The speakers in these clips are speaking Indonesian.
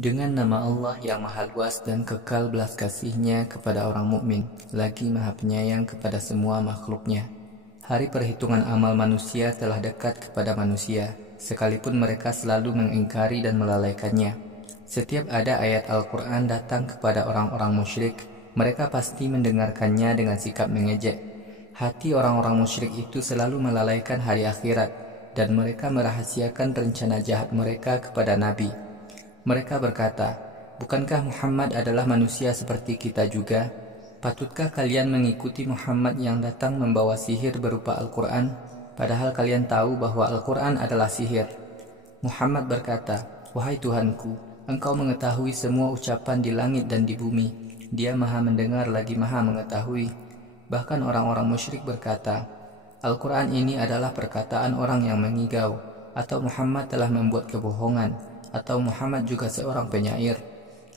Dengan nama Allah yang maha luas dan kekal belas kasih-Nya kepada orang mukmin, lagi maha penyayang kepada semua makhluknya. Hari perhitungan amal manusia telah dekat kepada manusia, sekalipun mereka selalu mengingkari dan melalaikannya. Setiap ada ayat Al-Quran datang kepada orang-orang musyrik, mereka pasti mendengarkannya dengan sikap mengejek. Hati orang-orang musyrik itu selalu melalaikan hari akhirat, dan mereka merahasiakan rencana jahat mereka kepada Nabi. Mereka berkata, "Bukankah Muhammad adalah manusia seperti kita juga? Patutkah kalian mengikuti Muhammad yang datang membawa sihir berupa Al-Quran, padahal kalian tahu bahwa Al-Quran adalah sihir?" Muhammad berkata, "Wahai Tuhanku, Engkau mengetahui semua ucapan di langit dan di bumi. Dia maha mendengar lagi maha mengetahui." Bahkan orang-orang musyrik berkata, "Al-Quran ini adalah perkataan orang yang mengigau, atau Muhammad telah membuat kebohongan, atau Muhammad juga seorang penyair.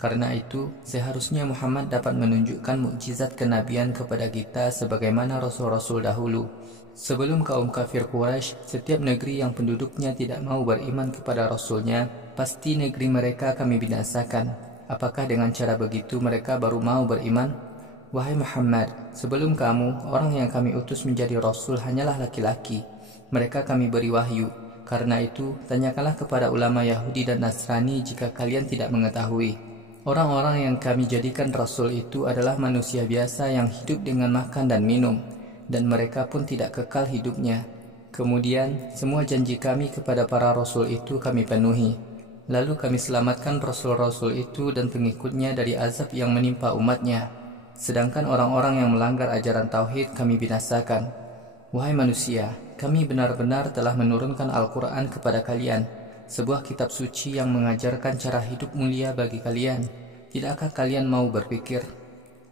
Karena itu, seharusnya Muhammad dapat menunjukkan mukjizat kenabian kepada kita sebagaimana rasul-rasul dahulu." Sebelum kaum kafir Quraisy, setiap negeri yang penduduknya tidak mau beriman kepada rasulnya, pasti negeri mereka kami binasakan. Apakah dengan cara begitu mereka baru mau beriman? Wahai Muhammad, sebelum kamu, orang yang kami utus menjadi rasul hanyalah laki-laki. Mereka kami beri wahyu. Karena itu, tanyakanlah kepada ulama Yahudi dan Nasrani jika kalian tidak mengetahui. Orang-orang yang kami jadikan rasul itu adalah manusia biasa yang hidup dengan makan dan minum, dan mereka pun tidak kekal hidupnya. Kemudian, semua janji kami kepada para rasul itu kami penuhi. Lalu kami selamatkan rasul-rasul itu dan pengikutnya dari azab yang menimpa umatnya. Sedangkan orang-orang yang melanggar ajaran tauhid kami binasakan. Wahai manusia, kami benar-benar telah menurunkan Al-Quran kepada kalian, sebuah kitab suci yang mengajarkan cara hidup mulia bagi kalian. Tidakkah kalian mau berpikir?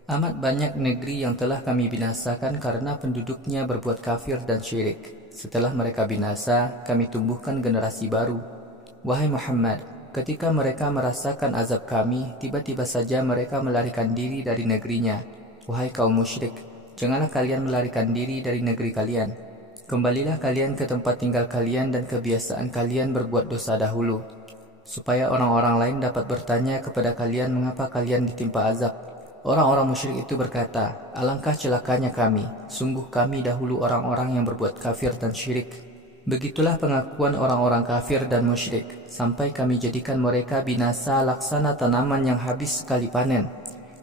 Amat banyak negeri yang telah kami binasakan karena penduduknya berbuat kafir dan syirik. Setelah mereka binasa, kami tumbuhkan generasi baru. Wahai Muhammad, ketika mereka merasakan azab kami, tiba-tiba saja mereka melarikan diri dari negerinya. Wahai kaum musyrik, janganlah kalian melarikan diri dari negeri kalian. Kembalilah kalian ke tempat tinggal kalian dan kebiasaan kalian berbuat dosa dahulu, supaya orang-orang lain dapat bertanya kepada kalian mengapa kalian ditimpa azab. Orang-orang musyrik itu berkata, "Alangkah celakanya kami, sungguh kami dahulu orang-orang yang berbuat kafir dan syirik." Begitulah pengakuan orang-orang kafir dan musyrik, sampai kami jadikan mereka binasa laksana tanaman yang habis sekali panen.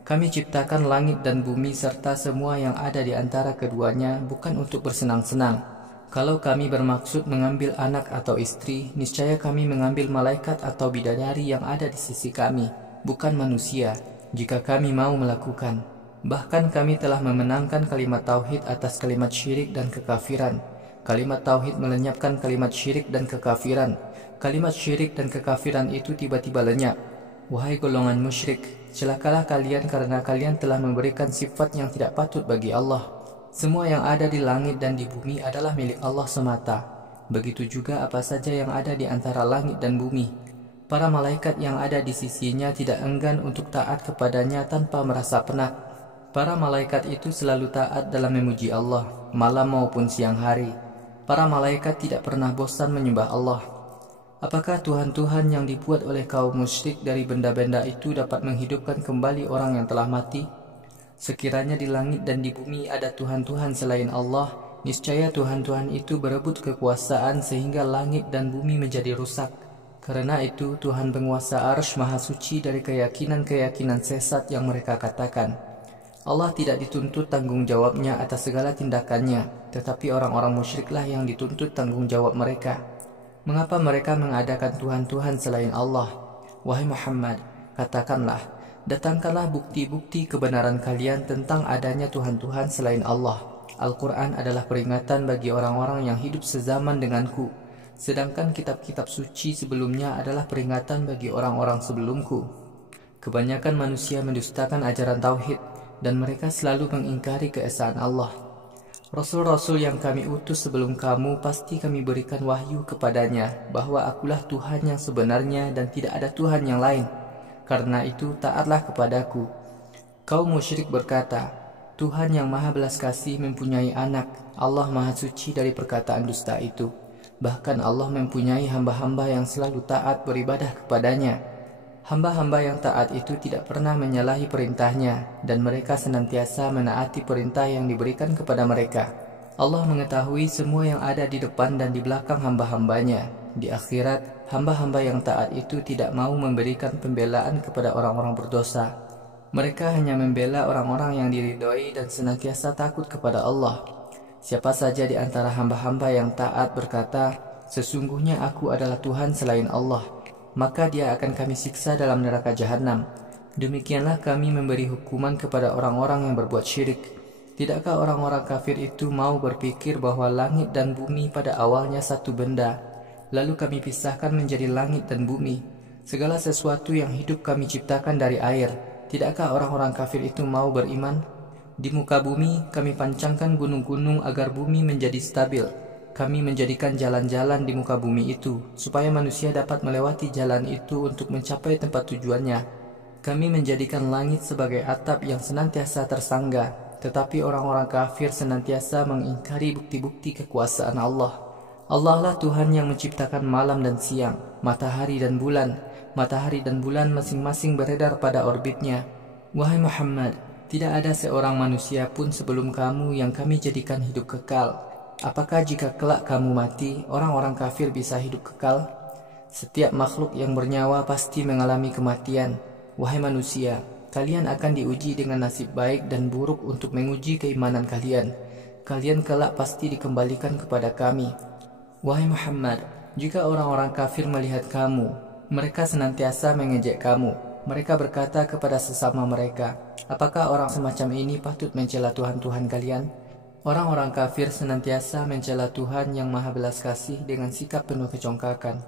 Kami ciptakan langit dan bumi serta semua yang ada di antara keduanya bukan untuk bersenang-senang. Kalau kami bermaksud mengambil anak atau istri, niscaya kami mengambil malaikat atau bidadari yang ada di sisi kami, bukan manusia, jika kami mau melakukan. Bahkan kami telah memenangkan kalimat tauhid atas kalimat syirik dan kekafiran. Kalimat tauhid melenyapkan kalimat syirik dan kekafiran. Kalimat syirik dan kekafiran itu tiba-tiba lenyap. Wahai golongan musyrik, celakalah kalian karena kalian telah memberikan sifat yang tidak patut bagi Allah. Semua yang ada di langit dan di bumi adalah milik Allah semata. Begitu juga apa saja yang ada di antara langit dan bumi. Para malaikat yang ada di sisinya tidak enggan untuk taat kepadanya tanpa merasa penat. Para malaikat itu selalu taat dalam memuji Allah, malam maupun siang hari. Para malaikat tidak pernah bosan menyembah Allah. Apakah Tuhan-Tuhan yang dibuat oleh kaum musyrik dari benda-benda itu dapat menghidupkan kembali orang yang telah mati? Sekiranya di langit dan di bumi ada Tuhan-Tuhan selain Allah, niscaya Tuhan-Tuhan itu berebut kekuasaan sehingga langit dan bumi menjadi rusak. Karena itu Tuhan penguasa Arsy maha suci dari keyakinan-keyakinan sesat yang mereka katakan. Allah tidak dituntut tanggung jawabnya atas segala tindakannya, tetapi orang-orang musyriklah yang dituntut tanggung jawab mereka. Mengapa mereka mengadakan Tuhan-Tuhan selain Allah? Wahai Muhammad, katakanlah, datangkanlah bukti-bukti kebenaran kalian tentang adanya Tuhan-Tuhan selain Allah. Al-Quran adalah peringatan bagi orang-orang yang hidup sezaman denganku, sedangkan kitab-kitab suci sebelumnya adalah peringatan bagi orang-orang sebelumku. Kebanyakan manusia mendustakan ajaran tauhid, dan mereka selalu mengingkari keesaan Allah. Rasul-rasul yang kami utus sebelum kamu pasti kami berikan wahyu kepadanya bahwa akulah Tuhan yang sebenarnya dan tidak ada Tuhan yang lain. Karena itu taatlah kepadaku. Kaum musyrik berkata, Tuhan yang maha belas kasih mempunyai anak. Allah maha suci dari perkataan dusta itu. Bahkan Allah mempunyai hamba-hamba yang selalu taat beribadah kepadanya. Hamba-hamba yang taat itu tidak pernah menyalahi perintahnya, dan mereka senantiasa menaati perintah yang diberikan kepada mereka. Allah mengetahui semua yang ada di depan dan di belakang hamba-hambanya. Di akhirat, hamba-hamba yang taat itu tidak mau memberikan pembelaan kepada orang-orang berdosa. Mereka hanya membela orang-orang yang diridhoi dan senantiasa takut kepada Allah. Siapa saja di antara hamba-hamba yang taat berkata, "Sesungguhnya aku adalah Tuhan selain Allah," maka dia akan kami siksa dalam neraka jahanam. Demikianlah kami memberi hukuman kepada orang-orang yang berbuat syirik. Tidakkah orang-orang kafir itu mau berpikir bahwa langit dan bumi pada awalnya satu benda, lalu kami pisahkan menjadi langit dan bumi? Segala sesuatu yang hidup kami ciptakan dari air. Tidakkah orang-orang kafir itu mau beriman? Di muka bumi kami pancangkan gunung-gunung agar bumi menjadi stabil. Kami menjadikan jalan-jalan di muka bumi itu, supaya manusia dapat melewati jalan itu untuk mencapai tempat tujuannya. Kami menjadikan langit sebagai atap yang senantiasa tersangga, tetapi orang-orang kafir senantiasa mengingkari bukti-bukti kekuasaan Allah. Allah lah Tuhan yang menciptakan malam dan siang, matahari dan bulan. Matahari dan bulan masing-masing beredar pada orbitnya. Wahai Muhammad, tidak ada seorang manusia pun sebelum kamu yang kami jadikan hidup kekal. Apakah jika kelak kamu mati, orang-orang kafir bisa hidup kekal? Setiap makhluk yang bernyawa pasti mengalami kematian. Wahai manusia, kalian akan diuji dengan nasib baik dan buruk untuk menguji keimanan kalian. Kalian kelak pasti dikembalikan kepada kami. Wahai Muhammad, jika orang-orang kafir melihat kamu, mereka senantiasa mengejek kamu. Mereka berkata kepada sesama mereka, "Apakah orang semacam ini patut mencela Tuhan-Tuhan kalian?" Orang-orang kafir senantiasa mencela Tuhan yang Maha Belas Kasih dengan sikap penuh kecongkakan.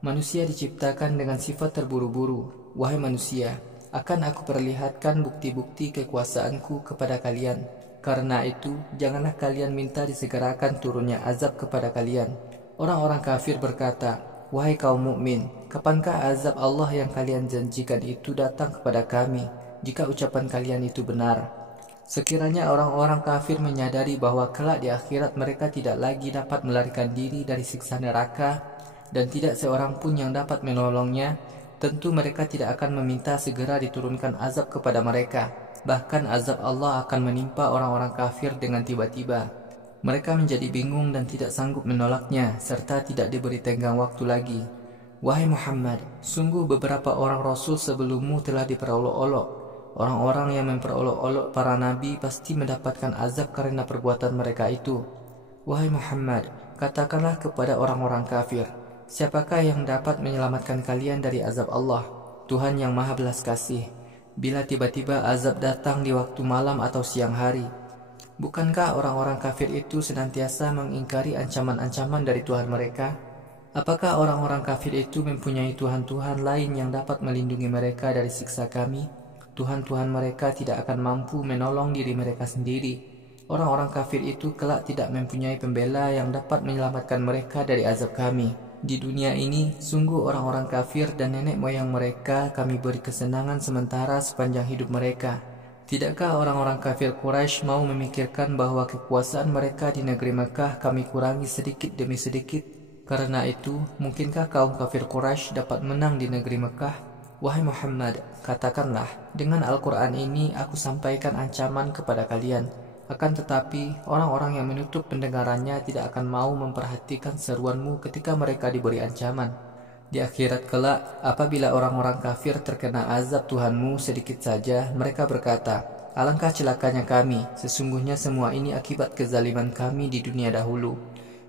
Manusia diciptakan dengan sifat terburu-buru. Wahai manusia, akan aku perlihatkan bukti-bukti kekuasaanku kepada kalian. Karena itu, janganlah kalian minta disegerakan turunnya azab kepada kalian. Orang-orang kafir berkata, "Wahai kaum mukmin, kapankah azab Allah yang kalian janjikan itu datang kepada kami, jika ucapan kalian itu benar?" Sekiranya orang-orang kafir menyadari bahwa kelak di akhirat mereka tidak lagi dapat melarikan diri dari siksa neraka, dan tidak seorang pun yang dapat menolongnya, tentu mereka tidak akan meminta segera diturunkan azab kepada mereka. Bahkan azab Allah akan menimpa orang-orang kafir dengan tiba-tiba. Mereka menjadi bingung dan tidak sanggup menolaknya, serta tidak diberi tenggang waktu lagi. Wahai Muhammad, sungguh beberapa orang Rasul sebelummu telah diperolok-olok. Orang-orang yang memperolok-olok para nabi pasti mendapatkan azab karena perbuatan mereka itu. Wahai Muhammad, katakanlah kepada orang-orang kafir, siapakah yang dapat menyelamatkan kalian dari azab Allah, Tuhan yang Maha Belas Kasih, bila tiba-tiba azab datang di waktu malam atau siang hari? Bukankah orang-orang kafir itu senantiasa mengingkari ancaman-ancaman dari Tuhan mereka? Apakah orang-orang kafir itu mempunyai Tuhan-Tuhan lain yang dapat melindungi mereka dari siksa kami? Tuhan-Tuhan mereka tidak akan mampu menolong diri mereka sendiri. Orang-orang kafir itu kelak tidak mempunyai pembela yang dapat menyelamatkan mereka dari azab kami. Di dunia ini, sungguh orang-orang kafir dan nenek moyang mereka kami beri kesenangan sementara sepanjang hidup mereka. Tidakkah orang-orang kafir Quraisy mau memikirkan bahwa kekuasaan mereka di negeri Mekah kami kurangi sedikit demi sedikit? Karena itu, mungkinkah kaum kafir Quraisy dapat menang di negeri Mekah? Wahai Muhammad, katakanlah, dengan Al-Quran ini aku sampaikan ancaman kepada kalian. Akan tetapi, orang-orang yang menutup pendengarannya tidak akan mau memperhatikan seruanmu ketika mereka diberi ancaman. Di akhirat kelak, apabila orang-orang kafir terkena azab Tuhanmu sedikit saja, mereka berkata, "Alangkah celakanya kami, sesungguhnya semua ini akibat kezaliman kami di dunia dahulu.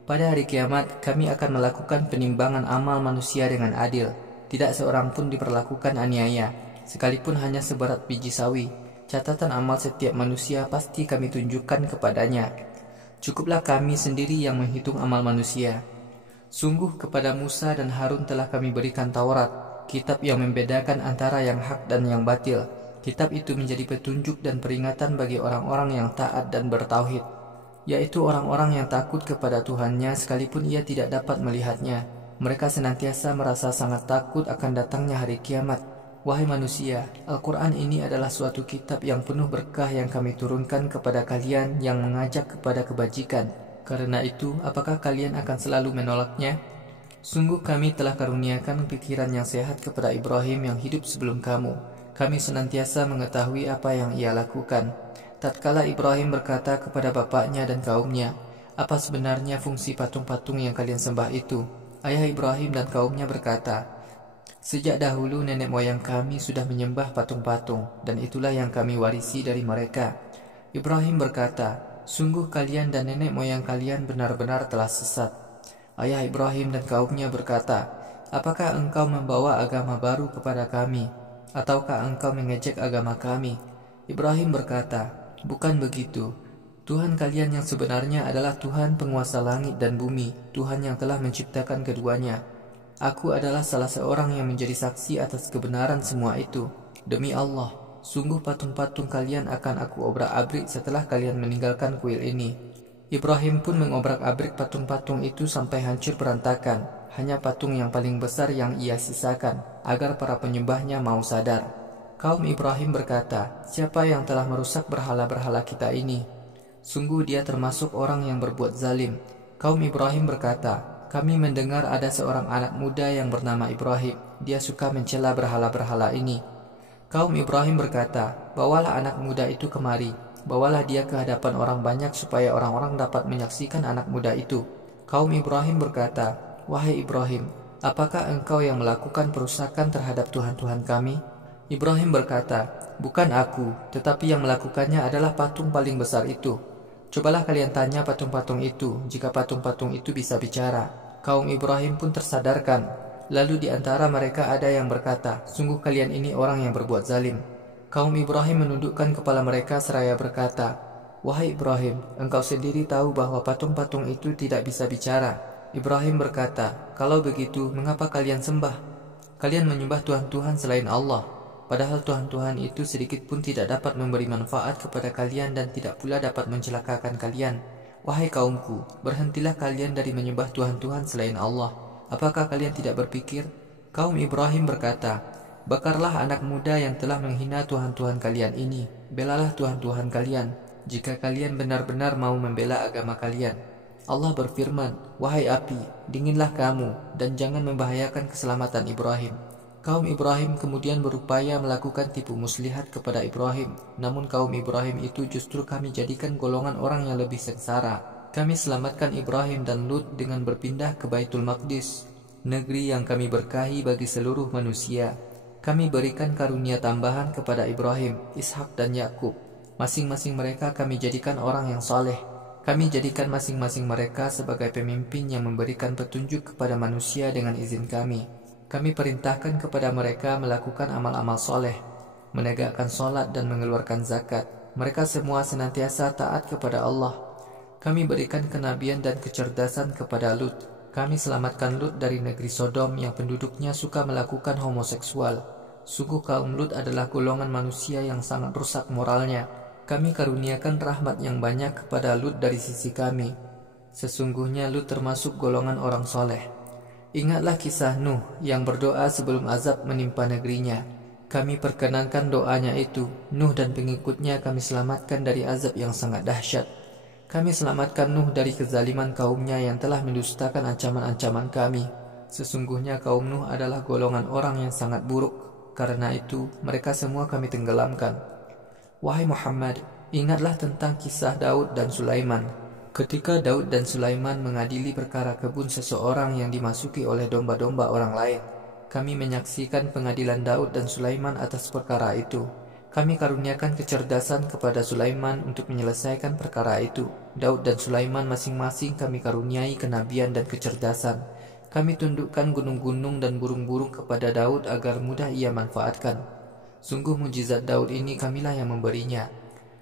Pada hari kiamat, kami akan melakukan penimbangan amal manusia dengan adil. Tidak seorang pun diperlakukan aniaya, sekalipun hanya seberat biji sawi. Catatan amal setiap manusia pasti kami tunjukkan kepadanya. Cukuplah kami sendiri yang menghitung amal manusia. Sungguh kepada Musa dan Harun telah kami berikan Taurat, kitab yang membedakan antara yang hak dan yang batil. Kitab itu menjadi petunjuk dan peringatan bagi orang-orang yang taat dan bertauhid, yaitu orang-orang yang takut kepada Tuhannya sekalipun ia tidak dapat melihatnya. Mereka senantiasa merasa sangat takut akan datangnya hari kiamat. Wahai manusia, Al-Quran ini adalah suatu kitab yang penuh berkah yang kami turunkan kepada kalian yang mengajak kepada kebajikan. Karena itu, apakah kalian akan selalu menolaknya? Sungguh kami telah karuniakan pikiran yang sehat kepada Ibrahim yang hidup sebelum kamu. Kami senantiasa mengetahui apa yang ia lakukan. Tatkala Ibrahim berkata kepada bapaknya dan kaumnya, "Apa sebenarnya fungsi patung-patung yang kalian sembah itu?" Ayah Ibrahim dan kaumnya berkata, "Sejak dahulu nenek moyang kami sudah menyembah patung-patung, dan itulah yang kami warisi dari mereka." Ibrahim berkata, "Sungguh kalian dan nenek moyang kalian benar-benar telah sesat." Ayah Ibrahim dan kaumnya berkata, "Apakah engkau membawa agama baru kepada kami, ataukah engkau mengejek agama kami?" Ibrahim berkata, "Bukan begitu. Tuhan kalian yang sebenarnya adalah Tuhan penguasa langit dan bumi, Tuhan yang telah menciptakan keduanya. Aku adalah salah seorang yang menjadi saksi atas kebenaran semua itu. Demi Allah, sungguh patung-patung kalian akan aku obrak-abrik setelah kalian meninggalkan kuil ini." Ibrahim pun mengobrak-abrik patung-patung itu sampai hancur berantakan. Hanya patung yang paling besar yang ia sisakan, agar para penyembahnya mau sadar. Kaum Ibrahim berkata, "Siapa yang telah merusak berhala-berhala kita ini? Sungguh dia termasuk orang yang berbuat zalim." Kaum Ibrahim berkata, "Kami mendengar ada seorang anak muda yang bernama Ibrahim. Dia suka mencela berhala-berhala ini." Kaum Ibrahim berkata, "Bawalah anak muda itu kemari. Bawalah dia ke hadapan orang banyak supaya orang-orang dapat menyaksikan anak muda itu." Kaum Ibrahim berkata, "Wahai Ibrahim, apakah engkau yang melakukan perusakan terhadap Tuhan-Tuhan kami?" Ibrahim berkata, "Bukan aku, tetapi yang melakukannya adalah patung paling besar itu. Cobalah kalian tanya patung-patung itu, jika patung-patung itu bisa bicara." Kaum Ibrahim pun tersadarkan. Lalu di antara mereka ada yang berkata, "Sungguh kalian ini orang yang berbuat zalim." Kaum Ibrahim menundukkan kepala mereka seraya berkata, "Wahai Ibrahim, engkau sendiri tahu bahwa patung-patung itu tidak bisa bicara." Ibrahim berkata, "Kalau begitu, mengapa kalian sembah? Kalian menyembah Tuhan-Tuhan selain Allah. Padahal Tuhan-Tuhan itu sedikit pun tidak dapat memberi manfaat kepada kalian dan tidak pula dapat mencelakakan kalian. Wahai kaumku, berhentilah kalian dari menyembah Tuhan-Tuhan selain Allah. Apakah kalian tidak berpikir?" Kaum Ibrahim berkata, "Bakarlah anak muda yang telah menghina Tuhan-Tuhan kalian ini. Belalah Tuhan-Tuhan kalian, jika kalian benar-benar mau membela agama kalian." Allah berfirman, "Wahai api, dinginlah kamu, dan jangan membahayakan keselamatan Ibrahim." Kaum Ibrahim kemudian berupaya melakukan tipu muslihat kepada Ibrahim. Namun kaum Ibrahim itu justru kami jadikan golongan orang yang lebih sengsara. Kami selamatkan Ibrahim dan Lut dengan berpindah ke Baitul Maqdis, negeri yang kami berkahi bagi seluruh manusia. Kami berikan karunia tambahan kepada Ibrahim, Ishak dan Yakub. Masing-masing mereka kami jadikan orang yang saleh. Kami jadikan masing-masing mereka sebagai pemimpin yang memberikan petunjuk kepada manusia dengan izin kami. Kami perintahkan kepada mereka melakukan amal-amal soleh, menegakkan sholat dan mengeluarkan zakat. Mereka semua senantiasa taat kepada Allah. Kami berikan kenabian dan kecerdasan kepada Lut. Kami selamatkan Lut dari negeri Sodom yang penduduknya suka melakukan homoseksual. Sungguh kaum Lut adalah golongan manusia yang sangat rusak moralnya. Kami karuniakan rahmat yang banyak kepada Lut dari sisi kami. Sesungguhnya Lut termasuk golongan orang soleh. Ingatlah kisah Nuh yang berdoa sebelum azab menimpa negerinya. Kami perkenankan doanya itu. Nuh dan pengikutnya kami selamatkan dari azab yang sangat dahsyat. Kami selamatkan Nuh dari kezaliman kaumnya yang telah mendustakan ancaman-ancaman kami. Sesungguhnya kaum Nuh adalah golongan orang yang sangat buruk. Karena itu, mereka semua kami tenggelamkan. Wahai Muhammad, ingatlah tentang kisah Daud dan Sulaiman. Ketika Daud dan Sulaiman mengadili perkara kebun seseorang yang dimasuki oleh domba-domba orang lain, kami menyaksikan pengadilan Daud dan Sulaiman atas perkara itu. Kami karuniakan kecerdasan kepada Sulaiman untuk menyelesaikan perkara itu. Daud dan Sulaiman masing-masing kami karuniai kenabian dan kecerdasan. Kami tundukkan gunung-gunung dan burung-burung kepada Daud agar mudah ia manfaatkan. Sungguh mujizat Daud ini kamilah yang memberinya.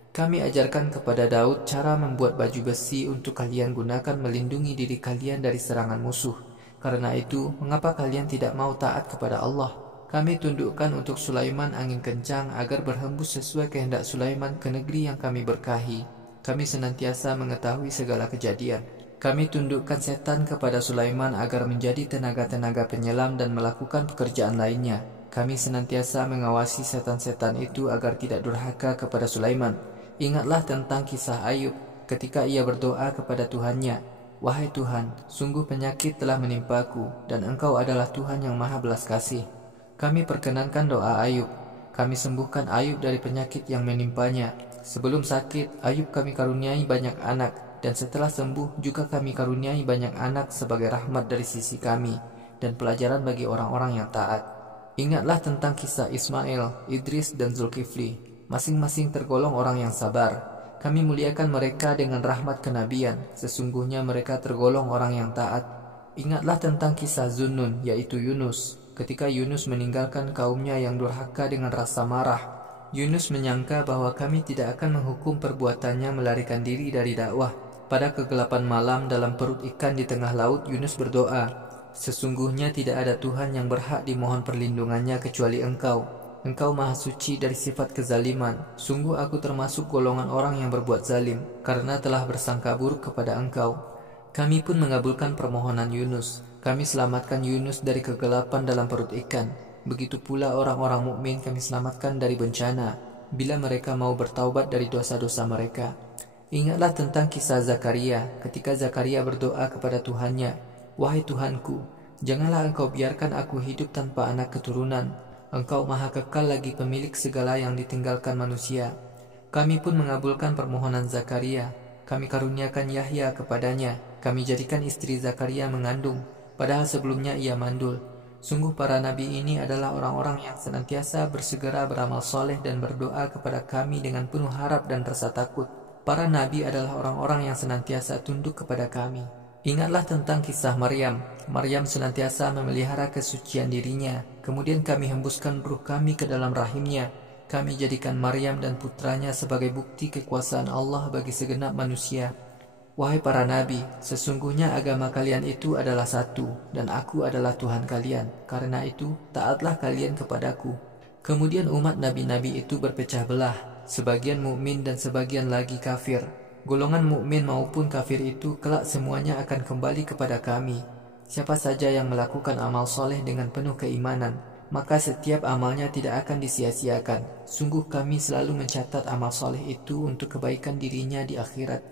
Kami ajarkan kepada Daud cara membuat baju besi untuk kalian gunakan melindungi diri kalian dari serangan musuh. Karena itu, mengapa kalian tidak mau taat kepada Allah? Kami tundukkan untuk Sulaiman angin kencang agar berhembus sesuai kehendak Sulaiman ke negeri yang kami berkahi. Kami senantiasa mengetahui segala kejadian. Kami tundukkan setan kepada Sulaiman agar menjadi tenaga-tenaga penyelam dan melakukan pekerjaan lainnya. Kami senantiasa mengawasi setan-setan itu agar tidak durhaka kepada Sulaiman. Ingatlah tentang kisah Ayub ketika ia berdoa kepada Tuhannya. Wahai Tuhan, sungguh penyakit telah menimpaku, dan Engkau adalah Tuhan yang maha belas kasih. Kami perkenankan doa Ayub. Kami sembuhkan Ayub dari penyakit yang menimpanya. Sebelum sakit, Ayub kami karuniai banyak anak, dan setelah sembuh juga kami karuniai banyak anak sebagai rahmat dari sisi kami, dan pelajaran bagi orang-orang yang taat. Ingatlah tentang kisah Ismail, Idris, dan Zulkifli. Masing-masing tergolong orang yang sabar. Kami muliakan mereka dengan rahmat kenabian. Sesungguhnya mereka tergolong orang yang taat. Ingatlah tentang kisah Zunnun, yaitu Yunus. Ketika Yunus meninggalkan kaumnya yang durhaka dengan rasa marah, Yunus menyangka bahwa kami tidak akan menghukum perbuatannya melarikan diri dari dakwah. Pada kegelapan malam dalam perut ikan di tengah laut, Yunus berdoa, "Sesungguhnya tidak ada Tuhan yang berhak dimohon perlindungannya kecuali Engkau. Engkau maha suci dari sifat kezaliman. Sungguh aku termasuk golongan orang yang berbuat zalim, karena telah bersangka buruk kepada Engkau." Kami pun mengabulkan permohonan Yunus. Kami selamatkan Yunus dari kegelapan dalam perut ikan. Begitu pula orang-orang mukmin kami selamatkan dari bencana, bila mereka mau bertaubat dari dosa-dosa mereka. Ingatlah tentang kisah Zakaria, ketika Zakaria berdoa kepada Tuhannya, "Wahai Tuhanku, janganlah Engkau biarkan aku hidup tanpa anak keturunan. Engkau maha kekal lagi pemilik segala yang ditinggalkan manusia." Kami pun mengabulkan permohonan Zakaria. Kami karuniakan Yahya kepadanya. Kami jadikan istri Zakaria mengandung, padahal sebelumnya ia mandul. Sungguh para nabi ini adalah orang-orang yang senantiasa bersegera beramal soleh dan berdoa kepada kami dengan penuh harap dan rasa takut. Para nabi adalah orang-orang yang senantiasa tunduk kepada kami. Ingatlah tentang kisah Maryam. Maryam senantiasa memelihara kesucian dirinya. Kemudian kami hembuskan ruh kami ke dalam rahimnya. Kami jadikan Maryam dan putranya sebagai bukti kekuasaan Allah bagi segenap manusia. Wahai para nabi, sesungguhnya agama kalian itu adalah satu, dan aku adalah Tuhan kalian. Karena itu, taatlah kalian kepadaku. Kemudian umat nabi-nabi itu berpecah belah, sebagian mukmin dan sebagian lagi kafir. Golongan mukmin maupun kafir itu kelak semuanya akan kembali kepada kami. Siapa saja yang melakukan amal soleh dengan penuh keimanan, maka setiap amalnya tidak akan disia-siakan. Sungguh kami selalu mencatat amal soleh itu untuk kebaikan dirinya di akhirat.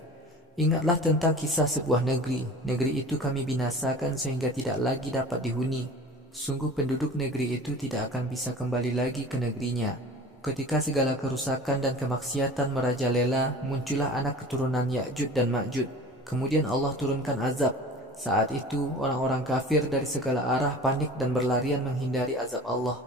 Ingatlah tentang kisah sebuah negeri. Negeri itu kami binasakan sehingga tidak lagi dapat dihuni. Sungguh penduduk negeri itu tidak akan bisa kembali lagi ke negerinya. Ketika segala kerusakan dan kemaksiatan merajalela, muncullah anak keturunan Ya'juj dan Ma'juj. Kemudian Allah turunkan azab. Saat itu orang-orang kafir dari segala arah panik dan berlarian menghindari azab Allah.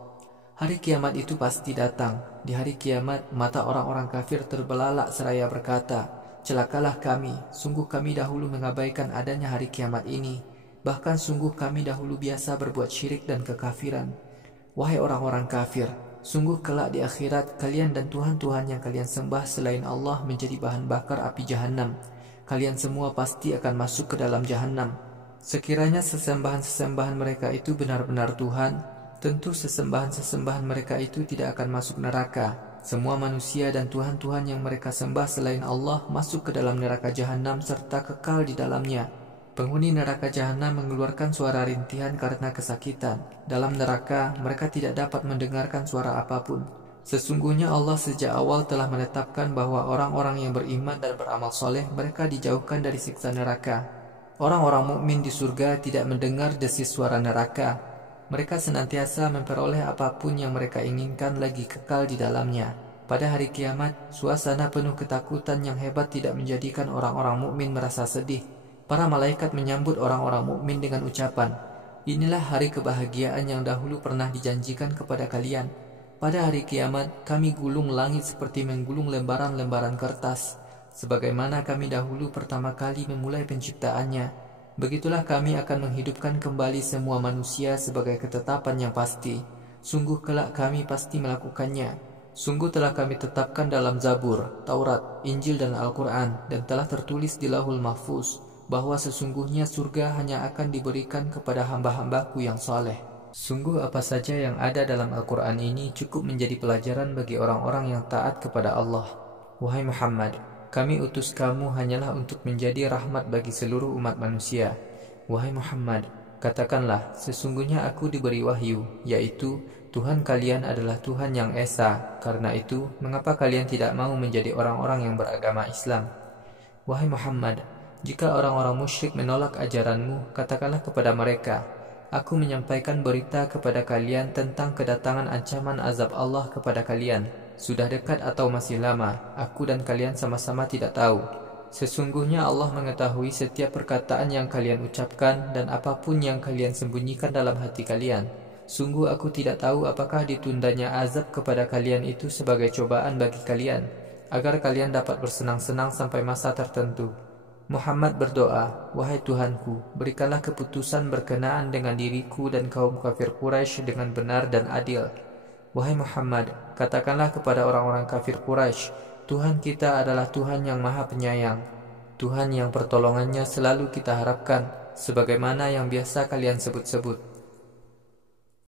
Hari kiamat itu pasti datang. Di hari kiamat mata orang-orang kafir terbelalak seraya berkata, "Celakalah kami, sungguh kami dahulu mengabaikan adanya hari kiamat ini. Bahkan sungguh kami dahulu biasa berbuat syirik dan kekafiran." Wahai orang-orang kafir, sungguh kelak di akhirat kalian dan Tuhan-Tuhan yang kalian sembah selain Allah menjadi bahan bakar api jahanam. Kalian semua pasti akan masuk ke dalam jahanam. Sekiranya sesembahan-sesembahan mereka itu benar-benar Tuhan, tentu sesembahan-sesembahan mereka itu tidak akan masuk neraka. Semua manusia dan Tuhan-Tuhan yang mereka sembah selain Allah masuk ke dalam neraka jahanam serta kekal di dalamnya. Penghuni neraka jahanam mengeluarkan suara rintihan karena kesakitan. Dalam neraka, mereka tidak dapat mendengarkan suara apapun. Sesungguhnya Allah sejak awal telah menetapkan bahwa orang-orang yang beriman dan beramal soleh mereka dijauhkan dari siksa neraka. Orang-orang mukmin di surga tidak mendengar desis suara neraka. Mereka senantiasa memperoleh apapun yang mereka inginkan lagi kekal di dalamnya. Pada hari kiamat, suasana penuh ketakutan yang hebat tidak menjadikan orang-orang mukmin merasa sedih. Para malaikat menyambut orang-orang mukmin dengan ucapan, "Inilah hari kebahagiaan yang dahulu pernah dijanjikan kepada kalian." Pada hari kiamat, kami gulung langit seperti menggulung lembaran-lembaran kertas, sebagaimana kami dahulu pertama kali memulai penciptaannya. Begitulah kami akan menghidupkan kembali semua manusia sebagai ketetapan yang pasti. Sungguh kelak kami pasti melakukannya. Sungguh telah kami tetapkan dalam Zabur, Taurat, Injil dan Al-Quran, dan telah tertulis di Lauhul Mahfuz, bahwa sesungguhnya surga hanya akan diberikan kepada hamba-hambaku yang saleh. Sungguh apa saja yang ada dalam Al-Quran ini cukup menjadi pelajaran bagi orang-orang yang taat kepada Allah. Wahai Muhammad, kami utus kamu hanyalah untuk menjadi rahmat bagi seluruh umat manusia. Wahai Muhammad, katakanlah, sesungguhnya aku diberi wahyu, yaitu Tuhan kalian adalah Tuhan yang Esa. Karena itu, mengapa kalian tidak mau menjadi orang-orang yang beragama Islam? Wahai Muhammad, Jika orang-orang musyrik menolak ajaranmu, katakanlah kepada mereka, Aku menyampaikan berita kepada kalian tentang kedatangan ancaman azab Allah kepada kalian. Sudah dekat atau masih lama, aku dan kalian sama-sama tidak tahu. Sesungguhnya Allah mengetahui setiap perkataan yang kalian ucapkan dan apapun yang kalian sembunyikan dalam hati kalian. Sungguh aku tidak tahu apakah ditundanya azab kepada kalian itu sebagai cobaan bagi kalian, agar kalian dapat bersenang-senang sampai masa tertentu. Muhammad berdoa, Wahai Tuhanku, berikanlah keputusan berkenaan dengan diriku dan kaum kafir Quraisy dengan benar dan adil. Wahai Muhammad, katakanlah kepada orang-orang kafir Quraisy, Tuhan kita adalah Tuhan yang Maha Penyayang, Tuhan yang pertolongannya selalu kita harapkan, sebagaimana yang biasa kalian sebut-sebut.